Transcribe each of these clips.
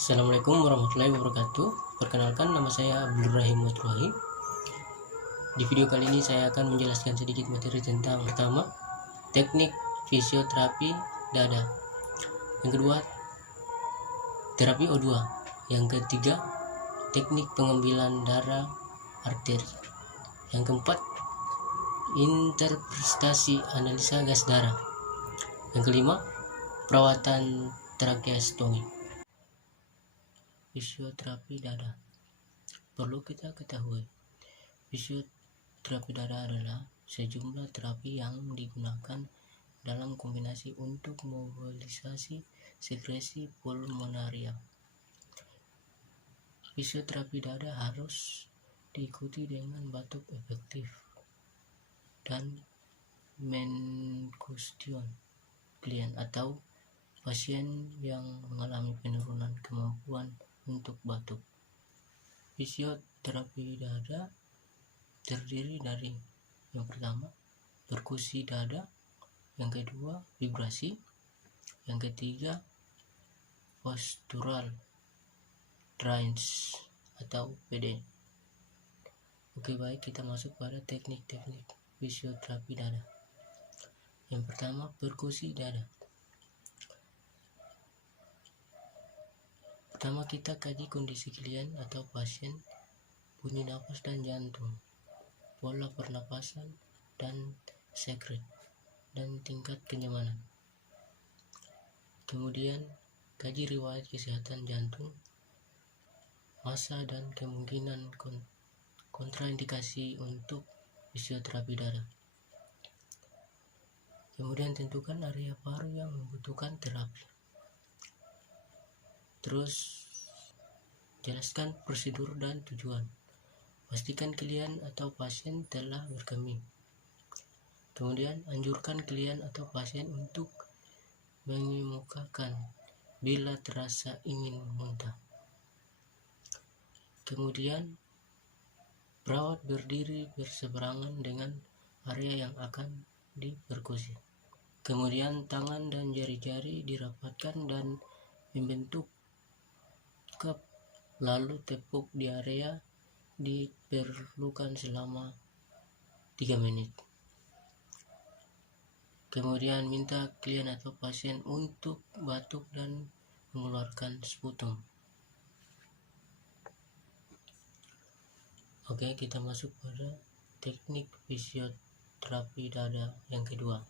Assalamualaikum warahmatullahi wabarakatuh. Perkenalkan, nama saya Abdul Rahim Watruhai. Di video kali ini saya akan menjelaskan sedikit materi tentang pertama, teknik fisioterapi dada. Yang kedua, terapi O2. Yang ketiga, teknik pengambilan darah arteri. Yang keempat, interpretasi analisa gas darah. Yang kelima, perawatan tracheostomi. Fisioterapi dada. Perlu kita ketahui, fisioterapi dada adalah sejumlah terapi yang digunakan dalam kombinasi untuk mobilisasi sekresi pulmonaria. Fisioterapi dada harus diikuti dengan batuk efektif dan mencushion klien atau pasien yang mengalami penurunan kemampuan untuk batuk. Fisioterapi dada terdiri dari yang pertama, perkusi dada, yang kedua, vibrasi, yang ketiga, postural trance atau PD. Oke, baik, kita masuk pada teknik-teknik fisioterapi dada. Yang pertama, perkusi dada. Pertama, kita kaji kondisi klien atau pasien, bunyi napas dan jantung, pola pernapasan dan sekret, dan tingkat kenyamanan. Kemudian, kaji riwayat kesehatan jantung, masa dan kemungkinan kontraindikasi untuk fisioterapi dada. Kemudian, tentukan area paru yang membutuhkan terapi. Terus, jelaskan prosedur dan tujuan. Pastikan klien atau pasien telah berkemih. Kemudian, anjurkan klien atau pasien untuk mengemukakan bila terasa ingin muntah. Kemudian, perawat berdiri berseberangan dengan area yang akan diperkusi. Kemudian, tangan dan jari-jari dirapatkan dan membentuk cup, lalu tepuk di area diperlukan selama 3 menit. Kemudian minta klien atau pasien untuk batuk dan mengeluarkan sputum. Oke, kita masuk pada teknik fisioterapi dada yang kedua.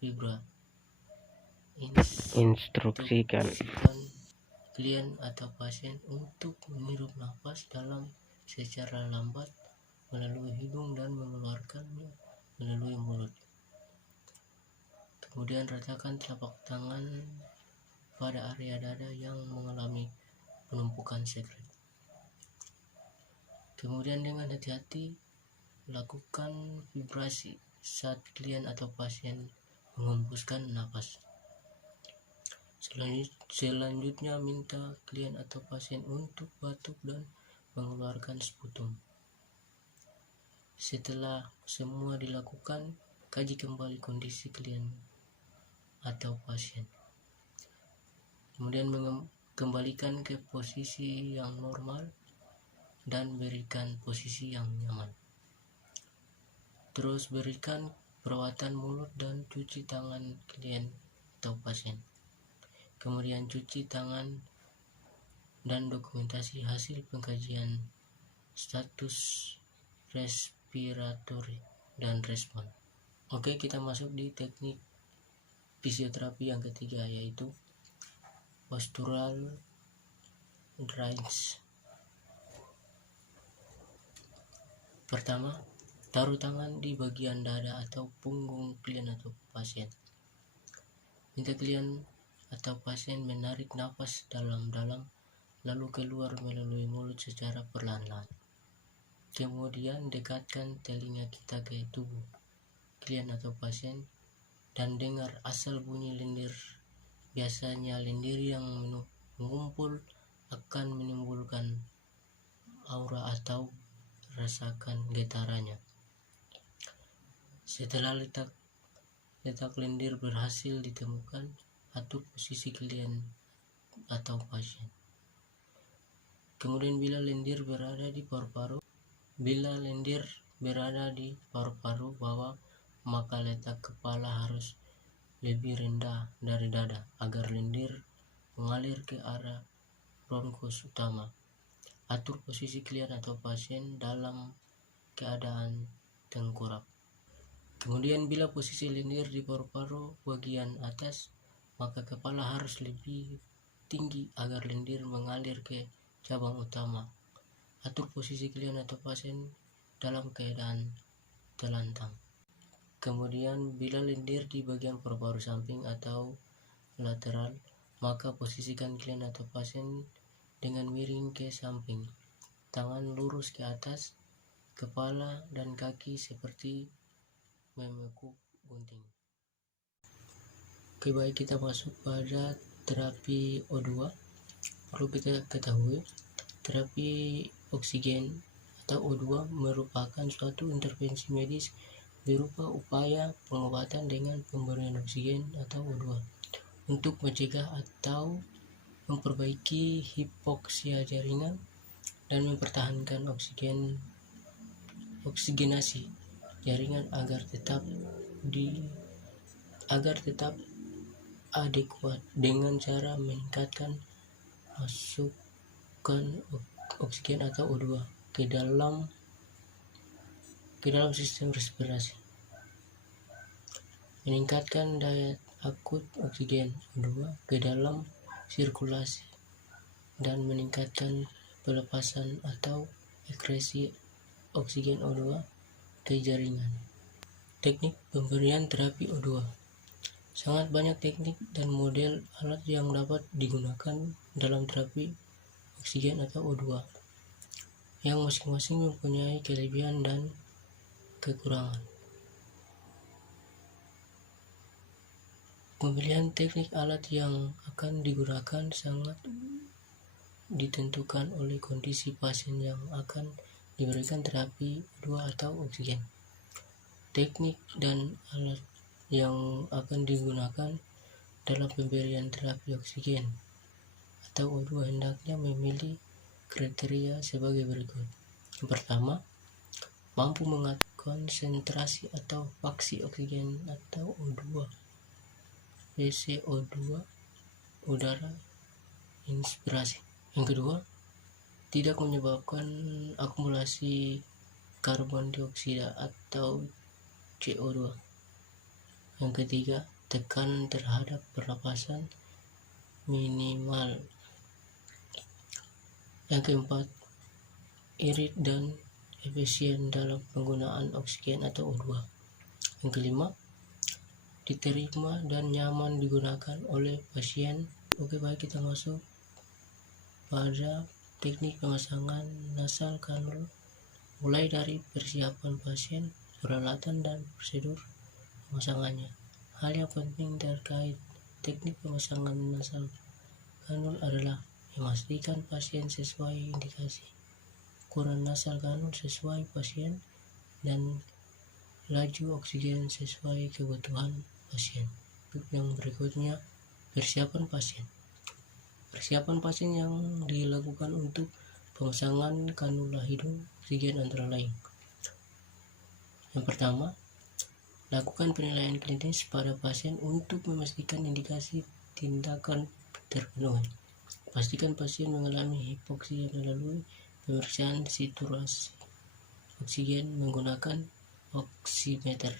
Vibra. Instruksikan klien atau pasien untuk menghirup nafas dalam secara lambat melalui hidung dan mengeluarkannya melalui mulut. Kemudian ratakan telapak tangan pada area dada yang mengalami penumpukan sekret. Kemudian dengan hati-hati lakukan vibrasi saat klien atau pasien menghembuskan nafas. Selanjutnya minta klien atau pasien untuk batuk dan mengeluarkan sputum. Setelah semua dilakukan, kaji kembali kondisi klien atau pasien. Kemudian kembalikan ke posisi yang normal dan berikan posisi yang nyaman. Terus berikan perawatan mulut dan cuci tangan klien atau pasien. Kemudian cuci tangan dan dokumentasi hasil pengkajian status respiratori dan respon. Oke, kita masuk di teknik fisioterapi yang ketiga, yaitu postural trance. Pertama, taruh tangan di bagian dada atau punggung klien atau pasien. Minta klien atau pasien menarik nafas dalam-dalam lalu keluar melalui mulut secara perlahan-lahan. Kemudian dekatkan telinga kita ke tubuh klien atau pasien dan dengar asal bunyi lendir. Biasanya lendir yang mengumpul akan menimbulkan aura atau rasakan getarannya. Setelah letak lendir berhasil ditemukan, atur posisi klien atau pasien. Kemudian bila lendir berada di paru-paru bawah, maka letak kepala harus lebih rendah dari dada agar lendir mengalir ke arah bronkus utama. Atur posisi klien atau pasien dalam keadaan tengkurap. Kemudian bila posisi lendir di paru-paru bagian atas, maka kepala harus lebih tinggi agar lendir mengalir ke cabang utama. Atur posisi klien atau pasien dalam keadaan telentang. Kemudian bila lendir di bagian paru-paru samping atau lateral, maka posisikan klien atau pasien dengan miring ke samping, tangan lurus ke atas, kepala dan kaki seperti memekuk gunting. Oke, baik, kita masuk pada terapi O2. Perlu kita ketahui, terapi oksigen atau O2 merupakan suatu intervensi medis berupa upaya pengobatan dengan pemberian oksigen atau O2 untuk mencegah atau memperbaiki hipoksia jaringan dan mempertahankan oksigenasi jaringan agar tetap adekuat dengan cara meningkatkan masukan oksigen atau O2 ke dalam sistem respirasi, meningkatkan daya akut oksigen O2 ke dalam sirkulasi, dan meningkatkan pelepasan atau ekskresi oksigen O2 ke jaringan. Teknik pemberian terapi O2. Sangat banyak teknik dan model alat yang dapat digunakan dalam terapi oksigen atau O2, yang masing-masing mempunyai kelebihan dan kekurangan. Pemilihan teknik alat yang akan digunakan sangat ditentukan oleh kondisi pasien yang akan diberikan terapi O2 atau oksigen. Teknik dan alat yang akan digunakan dalam pemberian terapi oksigen atau O2 hendaknya memilih kriteria sebagai berikut. Yang pertama, mampu mengatur konsentrasi atau faksi oksigen atau O2 PCO2 udara inspirasi. Yang kedua, tidak menyebabkan akumulasi karbon dioksida atau CO2. Yang ketiga, tekanan terhadap pernapasan minimal. Yang keempat, irit dan efisien dalam penggunaan oksigen atau O2. Yang kelima, diterima dan nyaman digunakan oleh pasien. Oke, baik, kita masuk pada teknik pemasangan nasal kanul, mulai dari persiapan pasien, peralatan, dan prosedur pemasangannya. Hal yang penting terkait teknik pemasangan nasal kanul adalah memastikan pasien sesuai indikasi, ukuran nasal kanul sesuai pasien, dan laju oksigen sesuai kebutuhan pasien. Yang berikutnya, persiapan pasien. Persiapan pasien yang dilakukan untuk pemasangan kanula hidung oksigen antara lain. Yang pertama, lakukan penilaian klinis pada pasien untuk memastikan indikasi tindakan terpenuhi. Pastikan pasien mengalami hipoksia melalui pemeriksaan saturasi oksigen menggunakan oximeter.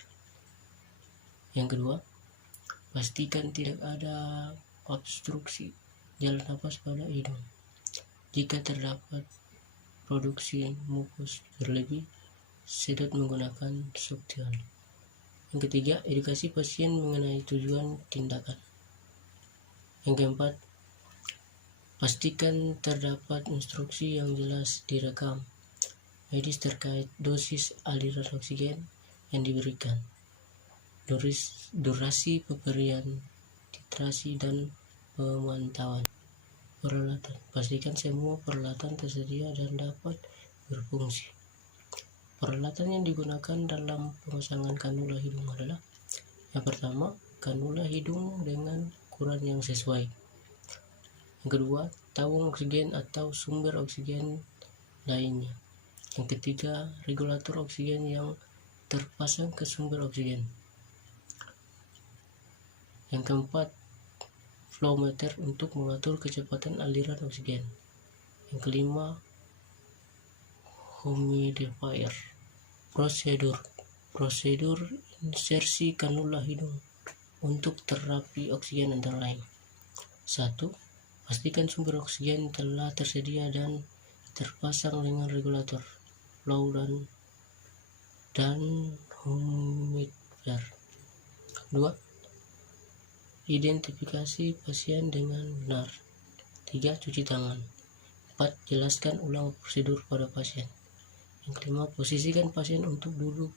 Yang kedua, pastikan tidak ada obstruksi jalan napas pada hidung. Jika terdapat produksi mukus berlebih, sedot menggunakan suction. Yang ketiga, edukasi pasien mengenai tujuan tindakan. Yang keempat, pastikan terdapat instruksi yang jelas direkam medis terkait dosis aliran oksigen yang diberikan, durasi pemberian, titrasi, dan pemantauan. Peralatan, pastikan semua peralatan tersedia dan dapat berfungsi. Peralatan yang digunakan dalam pemasangan kanula hidung adalah: yang pertama, kanula hidung dengan ukuran yang sesuai. Yang kedua, tabung oksigen atau sumber oksigen lainnya. Yang ketiga, regulator oksigen yang terpasang ke sumber oksigen. Yang keempat, flow meter untuk mengatur kecepatan aliran oksigen. Yang kelima, humidifier. Prosedur insersi kanula hidung untuk terapi oksigen antara lain. 1. Pastikan sumber oksigen telah tersedia dan terpasang dengan regulator flow dan humidifier. 2. Identifikasi pasien dengan benar. 3. Cuci tangan. 4. Jelaskan ulang prosedur pada pasien. Yang kelima, posisikan pasien untuk duduk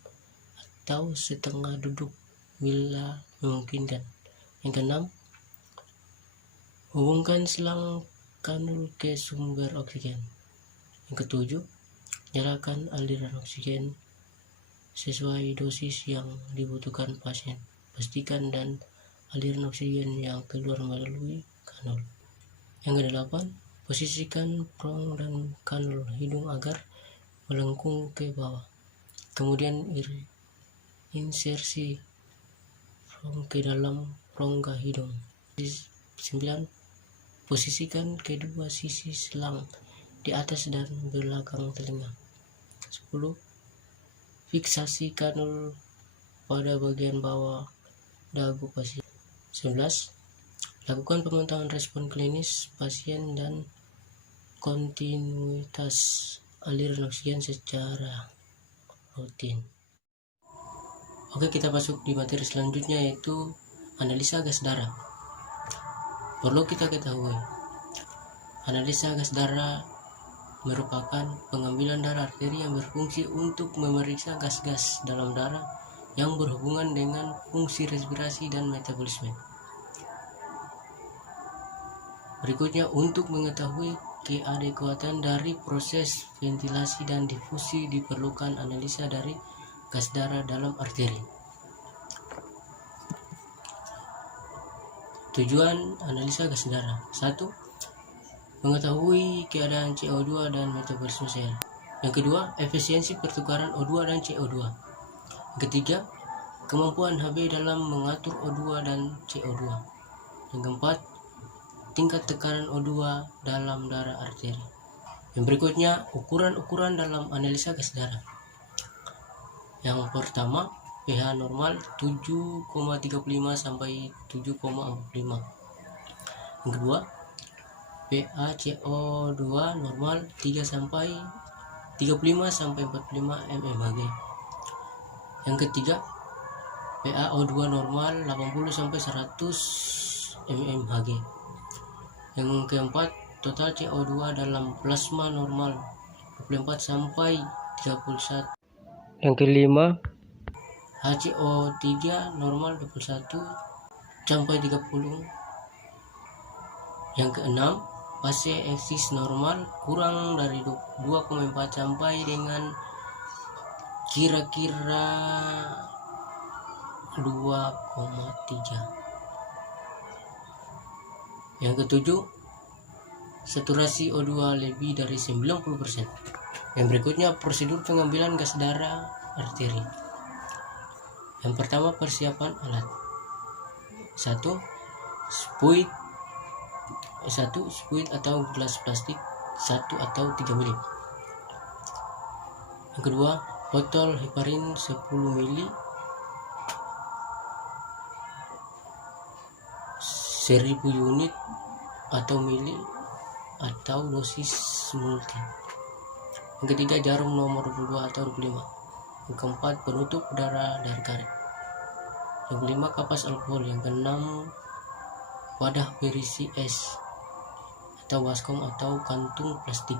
atau setengah duduk bila memungkinkan. Yang keenam, hubungkan selang kanul ke sumber oksigen. Yang ketujuh, nyalakan aliran oksigen sesuai dosis yang dibutuhkan pasien. Pastikan dan aliran oksigen yang keluar melalui kanul. Yang kedelapan, posisikan prong dan kanul hidung agar melengkung ke bawah. Kemudian insersi prong ke dalam rongga hidung. 9. Posisikan kedua sisi selang di atas dan belakang telinga. 10. Fiksasi kanul pada bagian bawah dagu pasien. 11. Lakukan pemantauan respon klinis pasien dan kontinuitas aliran oksigen secara rutin. Oke, kita masuk di materi selanjutnya, yaitu analisa gas darah. Perlu kita ketahui, analisa gas darah merupakan pengambilan darah arteri yang berfungsi untuk memeriksa gas-gas dalam darah yang berhubungan dengan fungsi respirasi dan metabolisme. Berikutnya, untuk mengetahui keadekuatan dari proses ventilasi dan difusi diperlukan analisa dari gas darah dalam arteri. Tujuan analisa gas darah: 1. Mengetahui keadaan CO2 dan metabolisme sel. Yang kedua, efisiensi pertukaran O2 dan CO2. Yang ketiga, kemampuan Hb dalam mengatur O2 dan CO2. Yang keempat, tingkat tekanan O2 dalam darah arteri. Yang berikutnya, ukuran-ukuran dalam analisa gas darah. Yang pertama, pH normal 7,35 sampai 7,45. Yang kedua, pH CO2 normal 3 sampai 35 sampai 45 mmHg. Yang ketiga, pH O2 normal 80 sampai 100 mmHg. Yang keempat, total CO2 dalam plasma normal 24 sampai 31. Yang kelima, HCO3 normal 21 sampai 30. Yang keenam, fase eksis normal kurang dari 2,4 sampai dengan kira-kira 2,3. Yang ketujuh, saturasi O2 lebih dari 90%. Yang berikutnya, prosedur pengambilan gas darah arteri. Yang pertama, persiapan alat. 1. Spuit atau gelas plastik 1 atau 3 mili. Yang kedua, botol heparin 10 mili. 1000 unit atau mili atau dosis multi. Yang ketiga, jarum nomor 22 atau 25. Yang keempat, penutup udara dari karet. Yang kelima, kapas alkohol. Yang keenam, wadah berisi es atau baskom atau kantung plastik.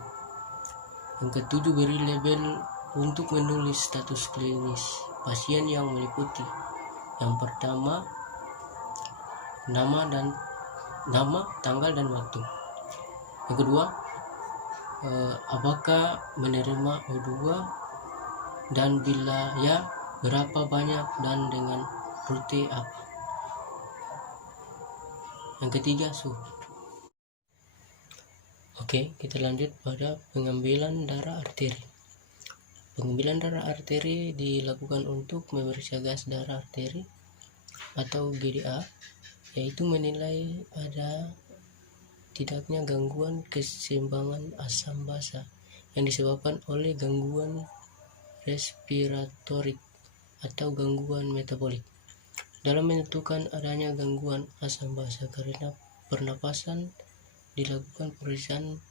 Yang ketujuh, beri label untuk menulis status klinis pasien yang meliputi: yang pertama, nama, tanggal dan waktu. Yang kedua, apakah menerima O2, dan bila ya, berapa banyak dan dengan rute apa. Yang ketiga, suhu. Oke, kita lanjut pada pengambilan darah arteri. Pengambilan darah arteri dilakukan untuk memeriksa gas darah arteri atau GDA, yaitu menilai ada tidaknya gangguan keseimbangan asam basa yang disebabkan oleh gangguan respiratorik atau gangguan metabolik. Dalam menentukan adanya gangguan asam basa karena pernapasan, dilakukan pemeriksaan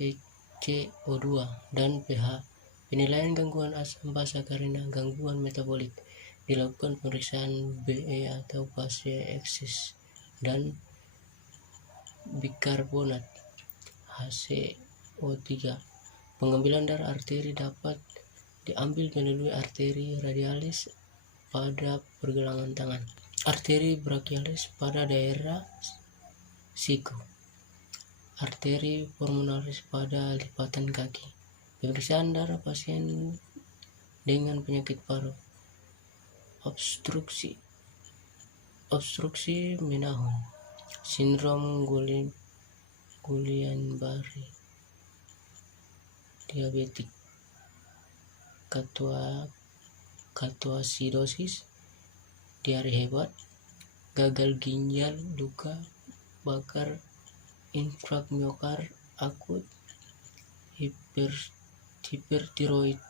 PCO2 dan pH. Penilaian gangguan asam basa karena gangguan metabolik, dilakukan pemeriksaan BE atau base eksis dan bikarbonat HCO3. Pengambilan darah arteri dapat diambil melalui arteri radialis pada pergelangan tangan, arteri brachialis pada daerah siku, arteri pulmonalis pada lipatan kaki. Pemeriksaan darah pasien dengan penyakit paru, obstruksi Menahun, sindrom Guillain-Barré, diabetik, ketoasidosis, diare hebat, gagal ginjal, luka bakar, infark miokard akut, hipertiroid,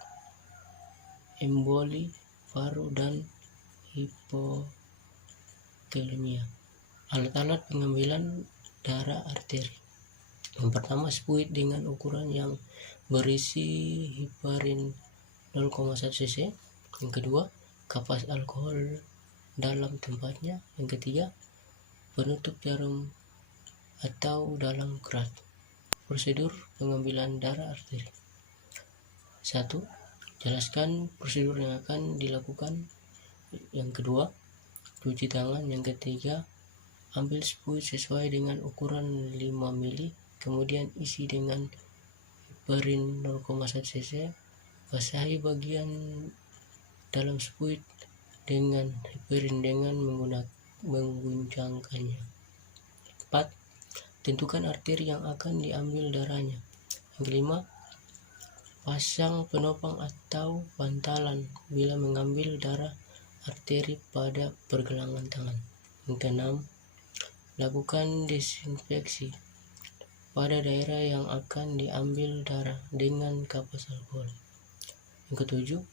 emboli paru, dan hipokalemia. Alat-alat pengambilan darah arteri. Yang pertama, spuit dengan ukuran yang berisi heparin 0,1 cc. Yang kedua, kapas alkohol dalam tempatnya. Yang ketiga, penutup jarum atau dalam kerat. Prosedur pengambilan darah arteri. 1. Jelaskan prosedur yang akan dilakukan. Yang kedua, cuci tangan. Yang ketiga, ambil spuit sesuai dengan ukuran 5 mili, kemudian isi dengan heparin 0,1 cc. Basahi bagian dalam spuit dengan heparin dengan mengguncangkannya. 4. Tentukan arteri yang akan diambil darahnya. Yang kelima, pasang penopang atau bantalan bila mengambil darah arteri pada pergelangan tangan. Yang keenam, lakukan desinfeksi pada daerah yang akan diambil darah dengan kapas alkohol. Yang ketujuh,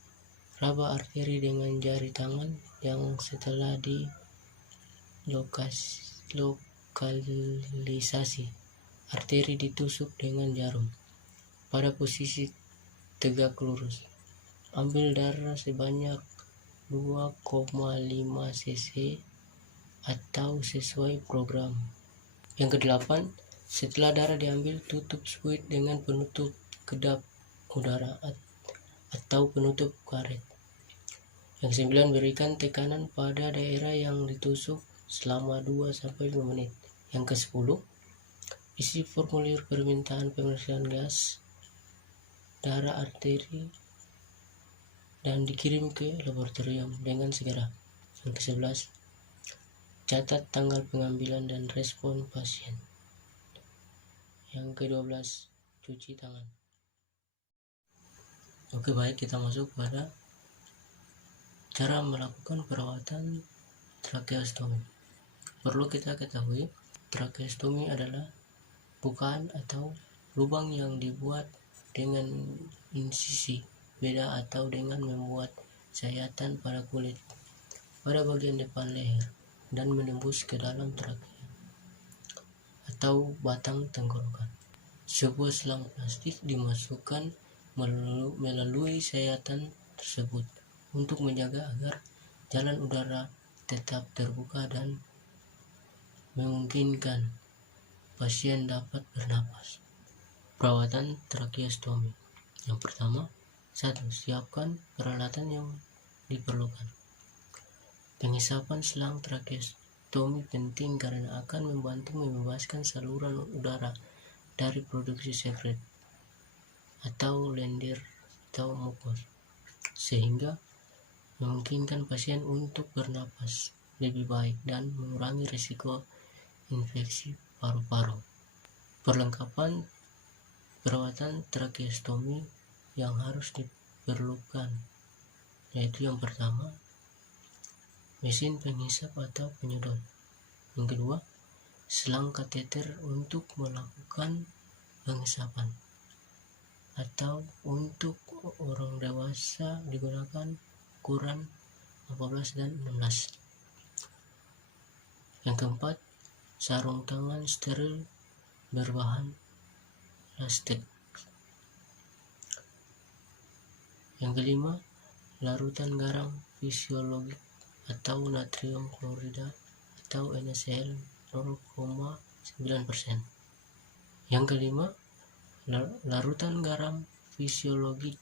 raba arteri dengan jari tangan yang setelah lokalisasi. Arteri ditusuk dengan jarum pada posisi tegak lurus. Ambil darah sebanyak 2,5 cc atau sesuai program. Yang kedelapan, setelah darah diambil, tutup spuit dengan penutup kedap udara atau penutup karet. Yang kesembilan, berikan tekanan pada daerah yang ditusuk selama 2-5 menit. Yang ke-10, isi formulir permintaan pemeriksaan gas darah arteri dan dikirim ke laboratorium dengan segera. Yang ke-11, catat tanggal pengambilan dan respon pasien. Yang ke-12, cuci tangan. Oke, baik, kita masuk pada cara melakukan perawatan tracheostomi. Perlu kita ketahui, tracheostomi adalah bukaan atau lubang yang dibuat dengan insisi beda atau dengan membuat sayatan pada kulit pada bagian depan leher dan menembus ke dalam trakea atau batang tenggorokan. Sebuah selang plastik dimasukkan melalui sayatan tersebut untuk menjaga agar jalan udara tetap terbuka dan memungkinkan pasien dapat bernapas. Perawatan tracheostomi. Yang pertama, 1. Siapkan peralatan yang diperlukan. Penghisapan selang tracheostomi penting karena akan membantu membebaskan saluran udara dari produksi sekret atau lendir atau mukus, sehingga memungkinkan pasien untuk bernapas lebih baik dan mengurangi risiko infeksi paru-paru. Perlengkapan Perawatan tracheostomi yang harus diperlukan yaitu yang pertama, mesin penghisap atau penyedot. Yang kedua, selang kateter untuk melakukan penghisapan, atau untuk orang dewasa digunakan ukuran 14 dan 16. Yang keempat, sarung tangan steril berbahan plastik. Yang kelima, larutan garam fisiologik atau natrium klorida atau NaCl 0,9%. Yang kelima, larutan garam fisiologik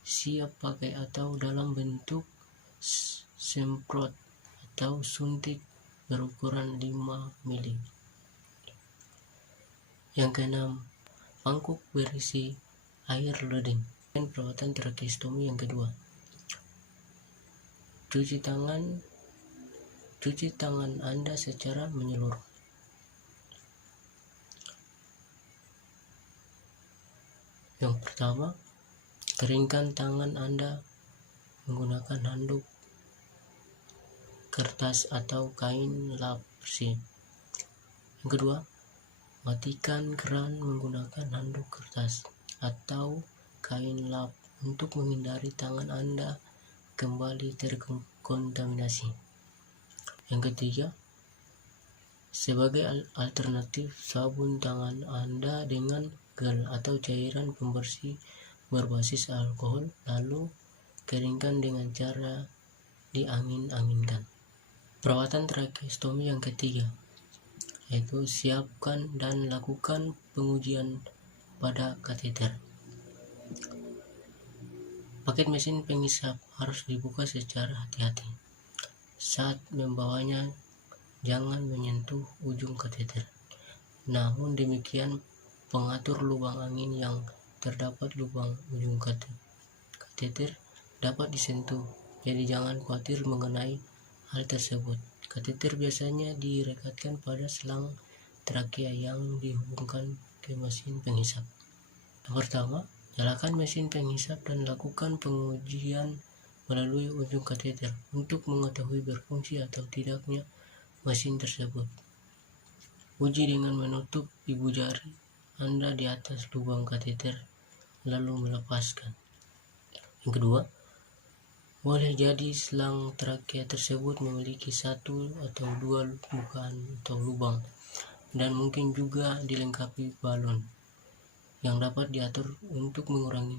siap pakai atau dalam bentuk semprot atau suntik berukuran 5 mili. Yang keenam, mangkuk berisi air ledeng. Dan perawatan tracheostomi yang kedua, cuci tangan Anda secara menyeluruh. Yang pertama, keringkan tangan Anda menggunakan handuk, kertas atau kain lap bersih. Yang kedua, matikan keran menggunakan handuk, kertas atau kain lap untuk menghindari tangan Anda kembali terkontaminasi. Yang ketiga, sebagai alternatif, sabun tangan Anda dengan gel atau cairan pembersih berbasis alkohol, lalu keringkan dengan cara diangin-anginkan. Perawatan tracheostomi yang ketiga yaitu siapkan dan lakukan pengujian pada kateter. Paket mesin penghisap harus dibuka secara hati-hati. Saat membawanya, jangan menyentuh ujung kateter. Namun demikian, pengatur lubang angin yang terdapat lubang ujung kateter dapat disentuh, jadi jangan khawatir mengenai hal tersebut. Kateter biasanya direkatkan pada selang trakea yang dihubungkan ke mesin penghisap. Yang pertama, nyalakan mesin penghisap dan lakukan pengujian melalui ujung kateter untuk mengetahui berfungsi atau tidaknya mesin tersebut. Uji dengan menutup ibu jari Anda di atas lubang kateter lalu melepaskan. Yang kedua, boleh jadi selang trakea tersebut memiliki satu atau dua bukaan atau lubang dan mungkin juga dilengkapi balon yang dapat diatur untuk mengurangi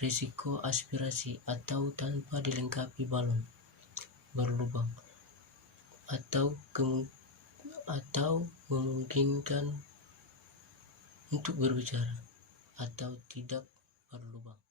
risiko aspirasi, atau tanpa dilengkapi balon berlubang atau memungkinkan untuk berbicara atau tidak berlubang.